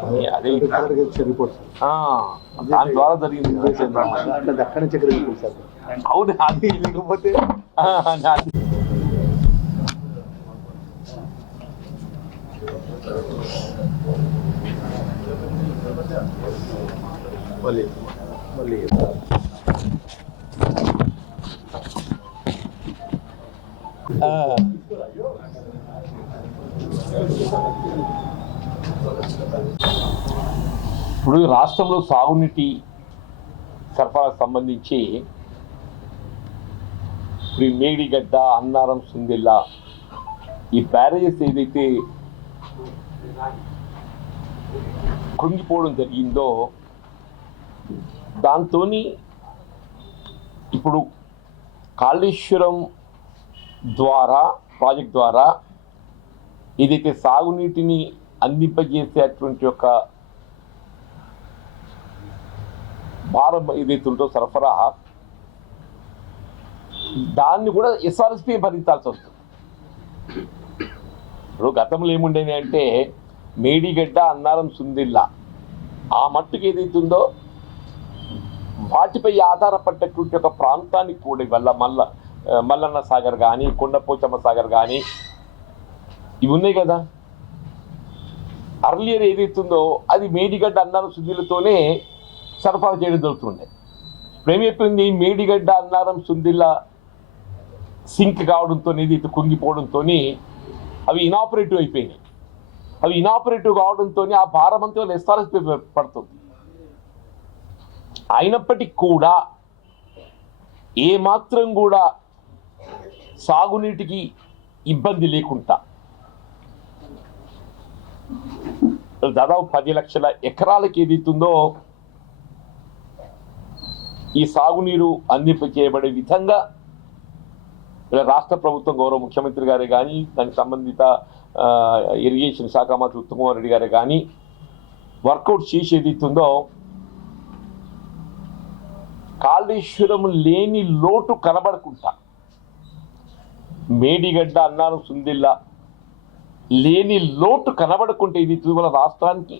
అదే అదే ఇట్లా. రిపోర్ట్ ఆ, దాని ద్వారా జరిగింది అంటే దక్కన చక్ర రిపోర్ట్ సార్ అవును అది లేకపోతే ఆ, అది మళ్ళీ మళ్ళీ ఆ. ఇప్పుడు రాష్ట్రంలో సాగునీటి సరఫరాకు సంబంధించి ఇప్పుడు మేడిగడ్డ అన్నారం సుందిల్ల ఈ బ్యారేజెస్ ఏదైతే కృంగిపోవడం జరిగిందో దాంతో ఇప్పుడు కాళేశ్వరం ద్వారా ప్రాజెక్ట్ ద్వారా ఏదైతే సాగునీటిని అందింపజేసేటువంటి ఒక భారం ఏదైతే ఉందో సరఫరా దాన్ని కూడా ఎస్ఆర్ఎస్పీ భరించాల్సి వస్తుంది. ఇప్పుడు గతంలో ఏముండేది అంటే మేడిగడ్డ అన్నారం సుందిల్లా ఆ మట్టుకు ఏదైతుందో వాటిపై ఆధారపడ్డటువంటి ఒక ప్రాంతానికి కూడా ఇవల్ల మల్ల మల్లన్న సాగర్ కానీ కొండపోచమ్మ సాగర్ కానీ ఇవి ఉన్నాయి కదా. అర్లియర్ ఏదైతుందో అది మేడిగడ్డ అన్నారం సుద్దిలతోనే సరఫరా చేయడం జరుగుతుండే. ఇప్పుడు ఏం చెప్పింది మేడిగడ్డ అన్నారం సుందిల్ల సింక్ కావడంతో ఏదైతే కుంగిపోవడంతో అవి ఇనాపరేటివ్ అయిపోయినాయి. అవి ఇనాపరేటివ్ కావడంతో ఆ భారం అంతా ఎస్ఆర్ఎస్ పడుతుంది. అయినప్పటికీ కూడా ఏమాత్రం కూడా సాగునీటికి ఇబ్బంది లేకుండా దాదాపు పది లక్షల ఎకరాలకి ఏదైతుందో ఈ సాగునీరు అందింప చేయబడే విధంగా రాష్ట్ర ప్రభుత్వం గౌరవ ముఖ్యమంత్రి గారే కానీ దానికి సంబంధిత ఇరిగేషన్ శాఖ మంత్రి ఉత్తమ్ రెడ్డి గారే కానీ వర్కౌట్ చేసి ఏదైతుందో కాళేశ్వరం లేని లోటు కనబడకుండా మేడిగడ్డ అన్నారు సుందిల్లా లేని లోటు కనబడకుంటే ఇది ఇటీవల రాష్ట్రానికి.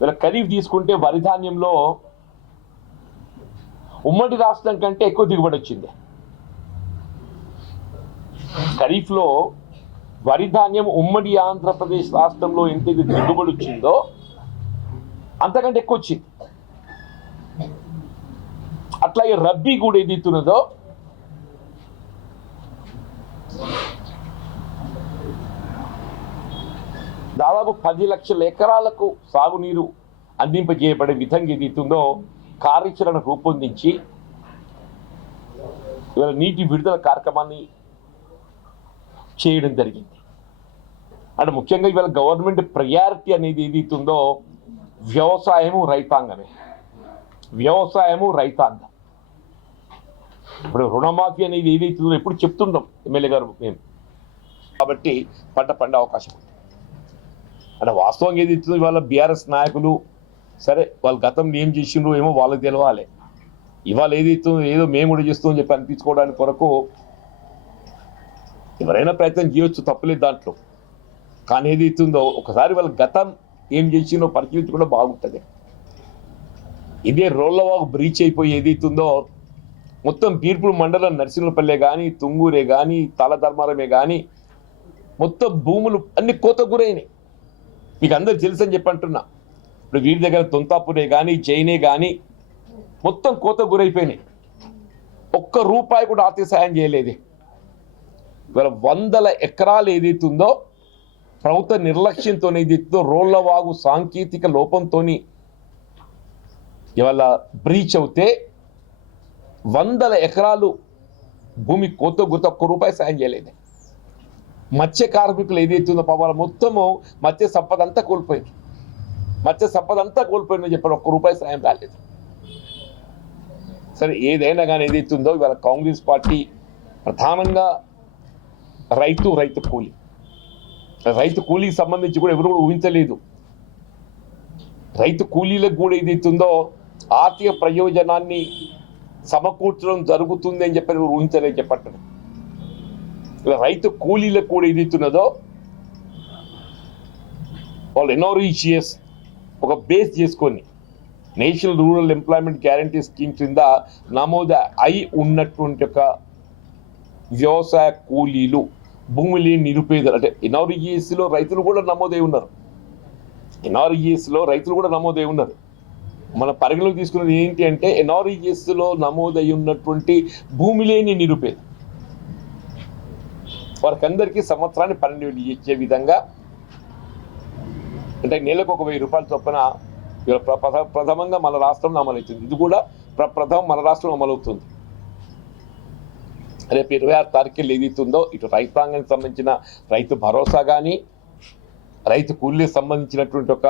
వీళ్ళ ఖరీఫ్ తీసుకుంటే వరి ధాన్యంలో ఉమ్మడి రాష్ట్రం కంటే ఎక్కువ దిగుబడి వచ్చింది. ఖరీఫ్లో వరి ధాన్యం ఉమ్మడి ఆంధ్రప్రదేశ్ రాష్ట్రంలో ఎంత ఇది దిగుబడి వచ్చిందో అంతకంటే ఎక్కువ వచ్చింది. అట్లాగే రబ్బీ కూడా ఏది దాదాపు పది లక్షల ఎకరాలకు సాగునీరు అందింపజేయబడే విధంగా ఏది ఇస్తుందో కార్యాచరణ రూపొందించి ఇవాళ నీటి విడుదల కార్యక్రమాన్ని చేయడం జరిగింది. అంటే ముఖ్యంగా ఇవాళ గవర్నమెంట్ ప్రయారిటీ అనేది ఏది ఇస్తుందో వ్యవసాయము రైతాంగమే. వ్యవసాయము రైతాంగం. ఇప్పుడు రుణమాఫీ అనేది ఏదైతుందో ఎప్పుడు చెప్తుంటాం ఎమ్మెల్యే గారు మేము. కాబట్టి పంట పండే అవకాశం ఉంది. అంటే వాస్తవంగా ఏది ఇస్తుందో ఇవాళ బీఆర్ఎస్ నాయకులు సరే వాళ్ళు గతంలో ఏం చేసిండ్రు ఏమో వాళ్ళకి తెలవాలి. ఇవాళ ఏది ఇస్తుందో ఏదో మేము కూడా చేస్తామని చెప్పి అనిపించుకోవడానికి కొరకు ఎవరైనా ప్రయత్నం చేయొచ్చు తప్పలేదు దాంట్లో. కానీ ఏది ఇస్తుందో ఒకసారి వాళ్ళ గతం ఏం చేసిందో పరిశీలించుకుంటే బాగుంటుంది. ఇదే రోళ్ళవాగు బ్రీచ్ అయిపోయి ఇస్తుందో మొత్తం బీర్పూర్ మండలం నరసింహపల్లె కానీ తుంగూరే కానీ తలధర్మారమే కానీ మొత్తం భూములు అన్ని కోత గురైనాయి. మీకు అందరు తెలుసు అని చెప్పంటున్నా ఇప్పుడు వీరి దగ్గర తొంతాపురే కానీ జైనే కానీ మొత్తం కోత గురైపోయినాయి. ఒక్క రూపాయి కూడా ఆర్థిక సాయం చేయలేదు. ఇవాళ వందల ఎకరాలు ఏదైతుందో ప్రభుత్వ నిర్లక్ష్యంతో ఏదైతుందో రోళ్ళవాగు సాంకేతిక లోపంతో ఇవాళ బ్రీచ్ అవుతే వందల ఎకరాలు భూమి కోత గుర్త ఒక్క రూపాయి సాయం చేయలేదు. మత్స్య కార్మికులు ఏదైతుందో పాపం మొత్తము మత్స్య సంపద అంతా కోల్పోయింది. మత్స్య సంపద అంతా కోల్పోయిందని చెప్పారు ఒక్క రూపాయి సాయం రాలేదు. సరే ఏదైనా కానీ ఏదైతుందో ఇవాళ కాంగ్రెస్ పార్టీ ప్రధానంగా రైతు రైతు కూలి. రైతు కూలీకి సంబంధించి కూడా ఎవరు కూడా ఊహించలేదు. రైతు కూలీలకు కూడా ఏదైతుందో ఆర్థిక ప్రయోజనాన్ని సమకూర్చడం జరుగుతుంది అని చెప్పి ఎవరు ఊహించలేదు చెప్పట్లేదు ఇలా రైతు కూలీలకు కూడా ఏదైతున్నదో వాళ్ళు ఎన్ఆర్ఈజిఎస్ ఒక బేస్ చేసుకొని national rural employment guarantee scheme కింద నమోదు అయి ఉన్నటువంటి ఒక వ్యవసాయ కూలీలు భూమి లేని నిరుపేదలు అంటే ఎన్ఆర్ఈజిఎస్లో రైతులు కూడా నమోదై ఉన్నారు ఎన్ఆర్ఈజిఎస్లో రైతులు కూడా నమోదై ఉన్నారు మన పరిగణలోకి తీసుకున్నది ఏంటి అంటే ఎన్ఆర్ఈజిఎస్లో నమోదై ఉన్నటువంటి భూమి లేని నిరుపేద వారికందరికీ సంవత్సరాన్ని పన్నెండు వేలు ఇచ్చే విధంగా అంటే నెలకు ఒక వెయ్యి రూపాయల చొప్పున ప్ర- ప్రథ- ప్రథమంగా మన రాష్ట్రంలో అమలవుతుంది. ఇది కూడా ప్ర- ప్రథమం మన రాష్ట్రంలో అమలవుతుంది. రేపు ఇరవై ఆరు తారీఖులు ఏదైతుందో ఇటు రైతాంగానికి సంబంధించిన రైతు భరోసా కానీ రైతు కూలీకి సంబంధించినటువంటి ఒక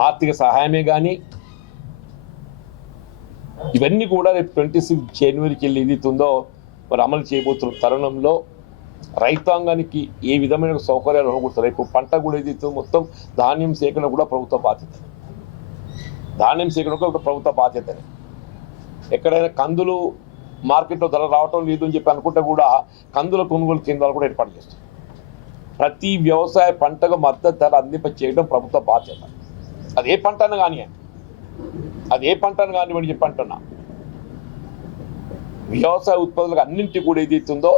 ఆర్థిక సహాయమే కానీ ఇవన్నీ కూడా రేపు ట్వంటీ సిక్స్ జనవరికి వెళ్ళి ఏదైతుందో మరి అమలు చేయబోతున్న తరుణంలో రైతాంగానికి ఏ విధమైన సౌకర్యాలు అనుకుంటారు రేపు పంట కూడా ఏదైతే మొత్తం ధాన్యం సేకరణ కూడా ప్రభుత్వ బాధ్యత. ధాన్యం సేకరణ కూడా ప్రభుత్వ బాధ్యతనే ఎక్కడైనా కందులు మార్కెట్లో ధర రావటం లేదు అని చెప్పి అనుకుంటే కూడా కందుల కొనుగోలు కేంద్రాలు కూడా ఏర్పాటు చేస్తారు. ప్రతి వ్యవసాయ పంటకు మద్దతు ధర అందింప చేయడం ప్రభుత్వ బాధ్యత. అది ఏ పంటను కానీ అది ఏ పంటను కానివ్వండి చెప్పి అంటున్నా. వ్యవసాయ ఉత్పత్తులకు అన్నింటి కూడా ఏదైతుందో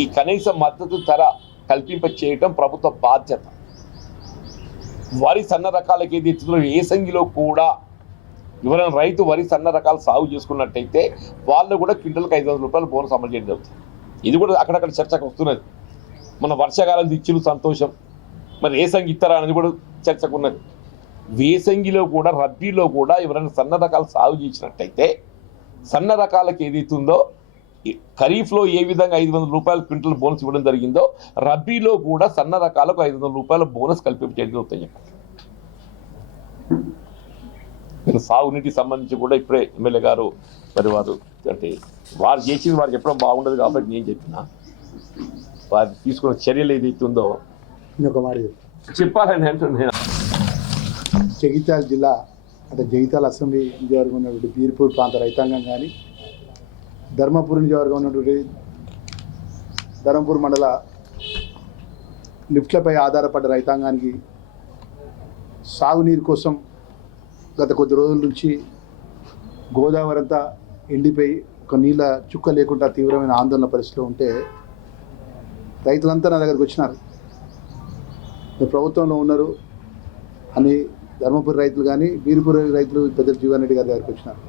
ఈ కనీస మద్దతు ధర కల్పింప చేయటం ప్రభుత్వ బాధ్యత. వరి సన్న రకాలకి ఏదైతుందో ఏసంగిలో కూడా ఎవరైనా రైతు వరి సన్న రకాలు సాగు చేసుకున్నట్టయితే వాళ్ళు కూడా క్వింటల్కి ఐదు వందల రూపాయలు బోనస్ అమలు చేయడం జరుగుతుంది. ఇది కూడా అక్కడక్కడ చర్చకు వస్తున్నది. మన వర్షాకాలం ఇచ్చిన సంతోషం. మరి ఏసంగి ఇస్తారా అనేది కూడా చర్చకు ఉన్నది. వేసంగిలో కూడా రబ్బీలో కూడా ఎవరైనా సన్న రకాలు సాగు చేసినట్టయితే సన్న రకాలకు ఏదైతుందో ఖరీఫ్లో ఏ విధంగా ఐదు వందల రూపాయల క్వింటల్ బోనస్ ఇవ్వడం జరిగిందో రబ్బీలో కూడా సన్న రకాలకు ఐదు వందల రూపాయల బోనస్ కల్పించడం నేను సాగునీటికి సంబంధించి కూడా ఇప్పుడే ఎమ్మెల్యే గారు మరి వారు అంటే వారు చేసింది వారు చెప్పడం బాగుండదు కాబట్టి నేను చెప్పిన వారు తీసుకున్న చర్యలు ఏదైతే ఉందో నేను. చెప్పాలని అంటున్నాను జగిత్యాల జిల్లా అంటే జగిత్యాల అసెంబ్లీ నియోజకవర్గం ఉన్నటువంటి బీర్పూర్ ప్రాంత రైతాంగం కానీ ధర్మపూర్ నియోజకవర్గం ఉన్నటువంటి ధర్మపూర్ మండల లిఫ్ట్లపై ఆధారపడ్డ రైతాంగానికి సాగునీరు కోసం గత కొద్ది రోజుల నుంచి గోదావరి అంతా ఎండిపోయి ఒక నీళ్ళ చుక్క లేకుండా తీవ్రమైన ఆందోళన పరిస్థితిలో ఉంటే రైతులంతా నా దగ్గరకు వచ్చినారు. ప్రభుత్వంలో ఉన్నారు అని ధర్మపురి రైతులు కానీ బీరుపురి రైతులు పెద్ద జీవన్ రెడ్డి గారి దగ్గరికి వచ్చినారు.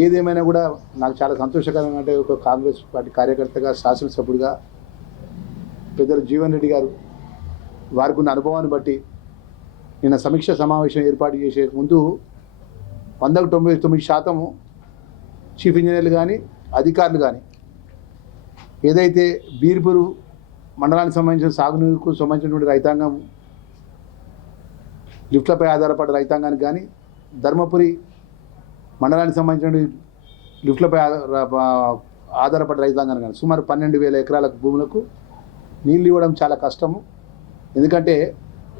ఏదేమైనా కూడా నాకు చాలా సంతోషకరంగా అంటే ఒక కాంగ్రెస్ పార్టీ కార్యకర్తగా శాసనసభ్యుడిగా పెద్దలు జీవన్ రెడ్డి గారు వారికి ఉన్న అనుభవాన్ని బట్టి నిన్న సమీక్ష సమావేశం ఏర్పాటు చేసే ముందు వందకు తొంభై తొమ్మిది శాతము చీఫ్ ఇంజనీర్లు కానీ అధికారులు కానీ ఏదైతే బీర్పూరు మండలానికి సంబంధించిన సాగునీరుకు సంబంధించినటువంటి రైతాంగం లిఫ్ట్లపై ఆధారపడ్డ రైతాంగానికి కానీ ధర్మపురి మండలానికి సంబంధించిన లిఫ్ట్లపై ఆధార- ఆధారపడ్డ రైతాంగానికి కానీ సుమారు పన్నెండు వేల ఎకరాల భూములకు నీళ్ళు ఇవ్వడం చాలా కష్టము. ఎందుకంటే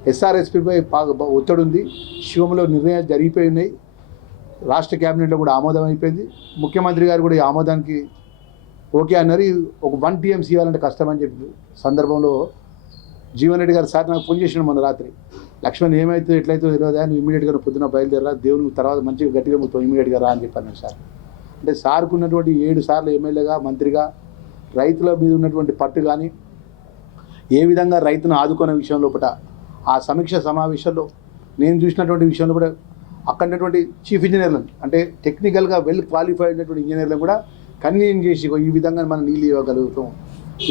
ఎస్ఆర్ఎస్పిపై ఒత్తిడి ఉంది. శివంలో నిర్ణయాలు జరిగిపోయి ఉన్నాయి రాష్ట్ర క్యాబినెట్లో కూడా ఆమోదం అయిపోయింది. ముఖ్యమంత్రి గారు కూడా ఈ ఆమోదానికి ఓకే అన్నారు. ఒక వన్ టీఎంసీ ఇవ్వాలంటే కష్టం అని చెప్పి సందర్భంలో జీవన్ రెడ్డి గారు సార్ నాకు ఫోన్ చేసిన మొన్న రాత్రి. లక్ష్మణ్ ఏమైతే ఎట్లయితే తెలియదు అని ఇమీడియట్గా పొద్దున బయలుదేరా దేవుని తర్వాత మంచిగా గట్టిగా మొత్తం ఇమీడియట్గా రా అని చెప్పాను సార్. అంటే సార్కు ఉన్నటువంటి ఏడు సార్లు ఎమ్మెల్యేగా మంత్రిగా రైతుల మీద ఉన్నటువంటి పట్టు కానీ ఏ విధంగా రైతును ఆదుకునే విషయం లోపల ఆ సమీక్ష సమావేశంలో నేను చూసినటువంటి విషయంలో కూడా అక్కడ ఉన్నటువంటి చీఫ్ ఇంజనీర్లను అంటే టెక్నికల్గా వెల్ క్వాలిఫైడ్ అయినటువంటి ఇంజనీర్లను కూడా కన్వీన్ చేసి ఈ విధంగా మనం నీళ్ళు ఇవ్వగలుగుతాం.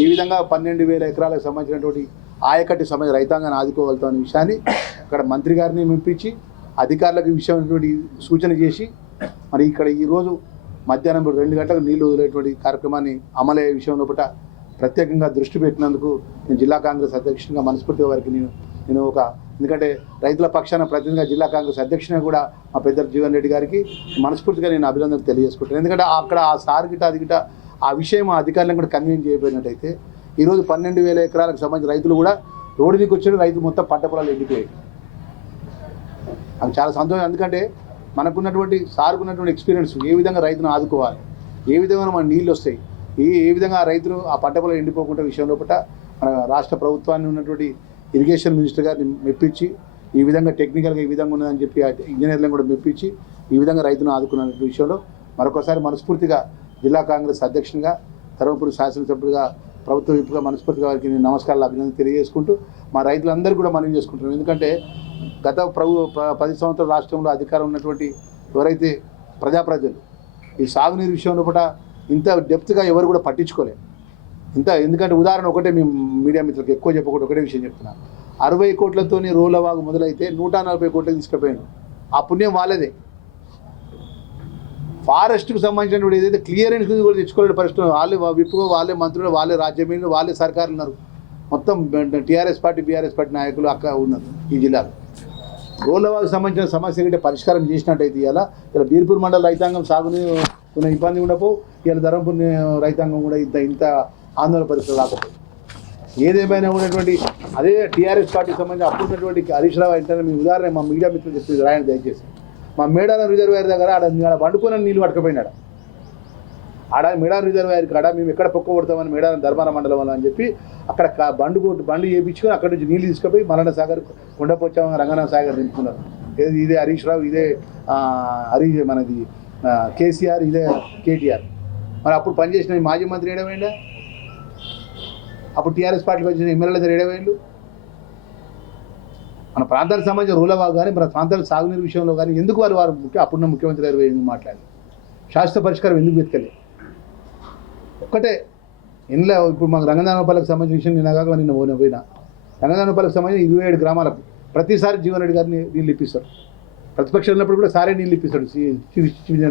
ఈ విధంగా పన్నెండు వేల ఎకరాలకు సంబంధించినటువంటి ఆయకట్టి సమయ రైతాంగాన్ని ఆదుకోగలుగుతాం అనే విషయాన్ని అక్కడ మంత్రి గారిని మెప్పించి అధికారులకు ఈ విషయమైనటువంటి సూచన చేసి మరి ఇక్కడ ఈరోజు మధ్యాహ్నం రెండు గంటలకు నీళ్ళు వదిలేటువంటి కార్యక్రమాన్ని అమలయ్యే విషయంలో లోపల ప్రత్యేకంగా దృష్టి పెట్టినందుకు నేను జిల్లా కాంగ్రెస్ అధ్యక్షునిగా మనస్ఫూర్తిగా వారికి నేను నేను ఒక ఎందుకంటే రైతుల పక్షాన ప్రతినిధిగా జిల్లా కాంగ్రెస్ అధ్యక్షుని కూడా మా పెద్ద జీవన్ రెడ్డి గారికి మనస్ఫూర్తిగా నేను అభినందనలు తెలియజేసుకుంటాను ఎందుకంటే అక్కడ ఆ సార్ గిట అది గిట ఆ విషయం ఆ అధికారులను కూడా కన్వీన్ చేయబోయినట్టయితే ఈరోజు పన్నెండు వేల ఎకరాలకు సంబంధించిన రైతులు కూడా రోడ్డు దిక్కు వచ్చాడు రైతు మొత్తం పంట పొలాలు ఎండిపోయాయి. అది చాలా సంతోషం ఎందుకంటే మనకున్నటువంటి సార్కున్నటువంటి ఎక్స్పీరియన్స్ ఏ విధంగా రైతును ఆదుకోవాలి ఏ విధంగా మన నీళ్ళు వస్తాయి ఏ ఏ విధంగా ఆ రైతులు ఆ పంట పొలం ఎండిపోకుండా విషయం లోపల మన రాష్ట్ర ప్రభుత్వాన్ని ఉన్నటువంటి ఇరిగేషన్ మినిస్టర్ గారిని మెప్పించి ఈ విధంగా టెక్నికల్గా ఈ విధంగా ఉన్నదని చెప్పి ఆ ఇంజనీర్లను కూడా మెప్పించి ఈ విధంగా రైతును ఆదుకున్న విషయంలో మరొకసారి మనస్ఫూర్తిగా జిల్లా కాంగ్రెస్ అధ్యక్షునిగా ధర్మపురి శాసనసభ్యుడిగా ప్రభుత్వ విప్పుగా మనస్ఫూర్తిగా వారికి నేను నమస్కారాలు అభినందన తెలియజేసుకుంటూ మా రైతులందరూ కూడా మనం చేసుకుంటున్నాం. ఎందుకంటే గత ప్రభు ప- పది సంవత్సరాల రాష్ట్రంలో అధికారం ఉన్నటువంటి ఎవరైతే ప్రజాప్రజలు ఈ సాగునీరు విషయంలో కూడా ఇంత డెప్త్గా ఎవరు కూడా పట్టించుకోలేదు ఇంత ఎందుకంటే ఉదాహరణ ఒకటే మేము మీడియా మిత్రులకు ఎక్కువ చెప్పకూడదు ఒకటే విషయం చెప్తున్నాను అరవై కోట్లతోని రోలవాగు మొదలైతే నూట నలభై కోట్లకు తీసుకుపోయాను ఆ పుణ్యం వాళ్ళదే. ఫారెస్ట్కి సంబంధించినటువంటి ఏదైతే క్లియరెన్స్ కూడా తెచ్చుకోలేని పరిస్థితి వాళ్ళే విప్పు వాళ్ళే మంత్రులు వాళ్ళే రాజ్యమేలు వాళ్ళే సర్కారులు ఉన్నారు. మొత్తం టీఆర్ఎస్ పార్టీ బీఆర్ఎస్ పార్టీ నాయకులు అక్క ఉన్నారు ఈ జిల్లాలో. రోలవాకు సంబంధించిన సమస్య కంటే పరిష్కారం చేసినట్టయితే ఇలా ఇలా బీర్పూర్ మండల రైతాంగం సాగుని కొన్ని ఇబ్బంది ఉండపో ఇలా ధర్మపూర్ రైతాంగం కూడా ఇంత ఇంత ఆందోళన పరిస్థితులు రాకపోయింది ఏదేమైనా ఉన్నటువంటి అదే టీఆర్ఎస్ పార్టీకి సంబంధించి అప్పుడున్నటువంటి హరీష్ రావు అంటే మీ ఉదాహరణ మా మీడియా మిత్రులు చెప్తుంది రాయండి దయచేసి. మా మేడారం రిజర్వాయర్ దగ్గర ఆడ ఆడ వండుకొని నీళ్ళు పట్టుకుపోయినాడు. ఆడ మేడారం రిజర్వాయర్ కాడ మేము ఎక్కడ పొక్క కొడతామని మేడారం ధర్మాన మండలం వల్ల అని చెప్పి అక్కడ క- బండు బండి చేయించుకొని అక్కడ నుంచి నీళ్ళు తీసుకుపోయి మరణ సాగర్ కొండపోచామ రంగనాథ సాగర్ నింపుకున్నారు. ఏది ఇదే హరీష్ రావు ఇదే హరీష్ మనది కేసీఆర్ ఇదే కేటీఆర్. మరి అప్పుడు పనిచేసిన మాజీ మంత్రి ఏడమైందా అప్పుడు టీఆర్ఎస్ పార్టీ పనిచేసిన ఎమ్మెల్యేలు ఏడవేళ్ళు మన ప్రాంతానికి సంబంధించిన రూలవాగు కానీ మన ప్రాంతాల సాగునీరు విషయంలో కానీ ఎందుకు వారు వారు ముఖ్య అప్పుడున్న ముఖ్యమంత్రి గారు ఎందుకు మాట్లాడారు? శాశ్వత పరిష్కారం ఎందుకు వెతకలే ఒక్కటే ఇంట్లో ఇప్పుడు మాకు రంగనామపల్లికి సంబంధించిన విషయం నిన్న కాక నిన్న పోయిన పోయినా. రంగనామపల్లికి సంబంధించిన ఇరవై ఏడు గ్రామాలకు ప్రతిసారి జీవన్ రెడ్డి గారిని నీళ్ళు ఇప్పిస్తారు ప్రతిపక్షం ఉన్నప్పుడు కూడా సారే నీళ్ళు ఇప్పిస్తాడు.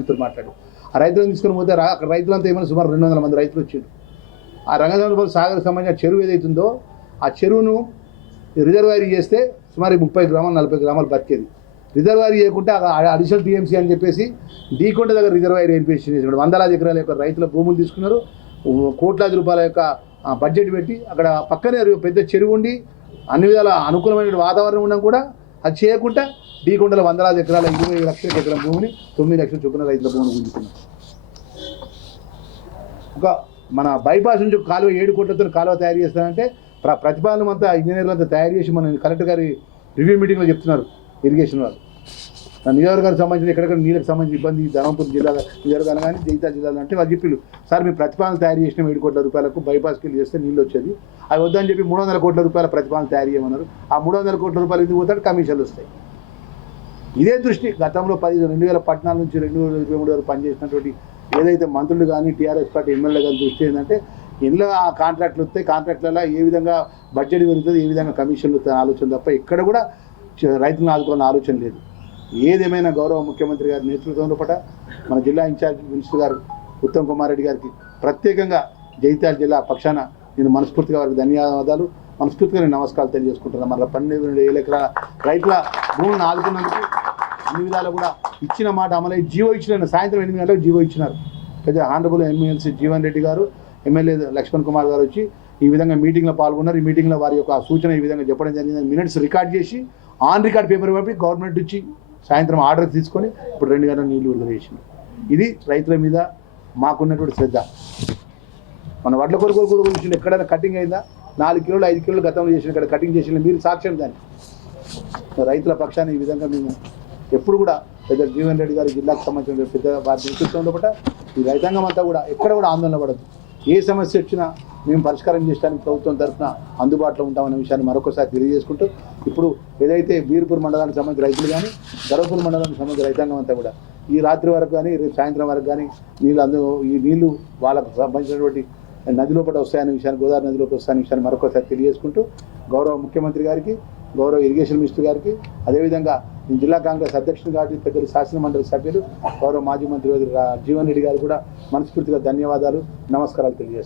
తో మాట్లాడు. ఆ రైతులను తీసుకుని పోతే అక్కడ రైతులంతా ఏమైనా సుమారు రెండు వందల మంది రైతులు వచ్చారు ఆ రంగనామపల్లి సాగర్ సంబంధించిన చెరువు ఏదైతుందో ఆ చెరువును రిజర్వాయర్ చేస్తే సుమారు ముప్పై గ్రామాలు నలభై గ్రామాలు బతికేది. రిజర్వాయర్ చేయకుంటే అడిషనల్ టీఎంసీ అని చెప్పేసి డీకొండ దగ్గర రిజర్వాయర్ ఏర్పేసి చేసినాడు వందలాది ఎకరాల యొక్క రైతుల భూములు తీసుకున్నారు. కోట్లాది రూపాయల యొక్క బడ్జెట్ పెట్టి అక్కడ పక్కనే పెద్ద చెరువు ఉండి అన్ని విధాల అనుకూలమైన వాతావరణం ఉండడం కూడా అది చేయకుండా డీకొండల వందలాది ఎకరాల ఇరవై లక్షల ఎకరం భూమిని తొమ్మిది లక్షల చొప్పున రైతుల భూమిని గుంజుకున్నారు. ఒక మన బైపాస్ నుంచి కాలువ ఏడు కోట్లతో కాలువ తయారు చేస్తానంటే ప్ర ప్రతిపాదన అంతా ఇంజనీర్లు అంతా తయారు చేసి మన కలెక్టర్ గారి రివ్యూ మీటింగ్లో చెప్తున్నారు ఇరిగేషన్ వాళ్ళు. నియోజకవర్గానికి సంబంధించిన ఎక్కడెక్కడ నీళ్ళకి సంబంధించిన ఇబ్బంది ధర్మపురి జిల్లా నియోజకవర్గాలు కానీ జగిత్యాల జిల్లాలు అంటే వాళ్ళు చెప్పారు సార్ మేము ప్రతిపాదన తయారు చేసిన ఏడు కోట్ల రూపాయలకు బైపాస్కి వెళ్ళి చేస్తే నీళ్ళు వచ్చేది. అవి వద్దని చెప్పి మూడు వందల కోట్ల రూపాయల ప్రతిపాదన తయారు చేయమన్నారు. ఆ మూడు వందల కోట్ల రూపాయలు ఎందుకు పోతాడు కమిషన్లు వస్తాయి. ఇదే దృష్టి. గతంలో పది రెండు వేల పద్నాలుగు నుంచి రెండు వేల ఇరవై మూడు వరకు పనిచేసినటువంటి ఏదైతే మంత్రులు కానీ టీఆర్ఎస్ పార్టీ ఎమ్మెల్యే కానీ దృష్టి ఏంటంటే ఇందులో ఆ కాంట్రాక్ట్లు వస్తాయి కాంట్రాక్ట్లలో ఏ విధంగా బడ్జెట్ పెరుగుతుంది ఏ విధంగా కమిషన్లు వస్తాయి ఆలోచన తప్ప ఎక్కడ కూడా రైతులను ఆదుకోవాలని ఆలోచన లేదు. ఏదేమైనా గౌరవ ముఖ్యమంత్రి గారి నేతృత్వంలో పట మన జిల్లా ఇన్ఛార్జ్ మినిస్టర్ గారు ఉత్తమ్ కుమార్ రెడ్డి గారికి ప్రత్యేకంగా జగిత్యాల జిల్లా పక్షాన నేను మనస్ఫూర్తిగా వారికి ధన్యవాదాలు. మనస్ఫూర్తిగా నేను నమస్కారాలు తెలియజేసుకుంటున్నాను మన పన్నెండు వేల ఎకరాల రైతుల భూములను ఆదుకున్నందుకు అన్ని విధాలు కూడా ఇచ్చిన మాట అమలై జీవో ఇచ్చిన సాయంత్రం ఎనిమిది గంటలకు జీవో ఇచ్చినారు. పెద్ద ఆనరబుల్ ఎమ్మెల్సీ జీవన్ రెడ్డి గారు. ఎమ్మెల్యే లక్ష్మణ్ కుమార్ గారు వచ్చి ఈ విధంగా మీటింగ్లో పాల్గొన్నారు. ఈ మీటింగ్లో వారి యొక్క సూచన ఈ విధంగా చెప్పడం జరిగింది మినిట్స్ రికార్డ్ చేసి ఆన్ రికార్డ్ పేపర్ పంపి గవర్నమెంట్ ఇచ్చి సాయంత్రం ఆర్డర్ తీసుకొని ఇప్పుడు రెండు గంటల నీళ్ళు విడుదల చేసింది. ఇది రైతుల మీద మాకున్నటువంటి శ్రద్ధ. మన వడ్ల కొరకు కూడా గురించి ఎక్కడైనా కటింగ్ అయిందా? నాలుగు కిలోలు ఐదు కిలోలు గతంలో చేసిన ఇక్కడ కటింగ్ చేసిన మీరు సాక్ష్యం దాన్ని. రైతుల పక్షాన్ని ఈ విధంగా మేము ఎప్పుడు కూడా పెద్ద జీవన్ రెడ్డి గారి జిల్లాకు సంబంధించిన పెద్ద వారి నేతృత్వంలో కూడా ఈ రైతాంగం అంతా కూడా ఎక్కడ కూడా ఆందోళన పడదు ఏ సమస్య వచ్చినా మేము పరిష్కారం చేయడానికి ప్రభుత్వం తరఫున అందుబాటులో ఉంటామనే విషయాన్ని మరొకసారి తెలియజేసుకుంటూ ఇప్పుడు ఏదైతే బీర్పూర్ మండలానికి సంబంధించిన రైతులు కానీ ధర్మపూర్ మండలానికి సంబంధించిన రైతాంగం అంతా కూడా ఈ రాత్రి వరకు కానీ రేపు సాయంత్రం వరకు కానీ నీళ్ళు అందు ఈ నీళ్ళు వాళ్ళకు సంబంధించినటువంటి నది లోపల వస్తాయనే విషయాన్ని గోదావరి నది లోపల వస్తాయనే విషయాన్ని మరొకసారి తెలియజేసుకుంటూ గౌరవ ముఖ్యమంత్రి గారికి గౌరవ ఇరిగేషన్ మినిస్టర్ గారికి అదేవిధంగా జిల్లా కాంగ్రెస్ అధ్యక్షుడు కాబట్టి పెద్దలు శాసన మండలి సభ్యులు గౌరవ మాజీ మంత్రి జీవన్ రెడ్డి గారు కూడా మనస్ఫూర్తిగా ధన్యవాదాలు నమస్కారాలు తెలియజేస్తాను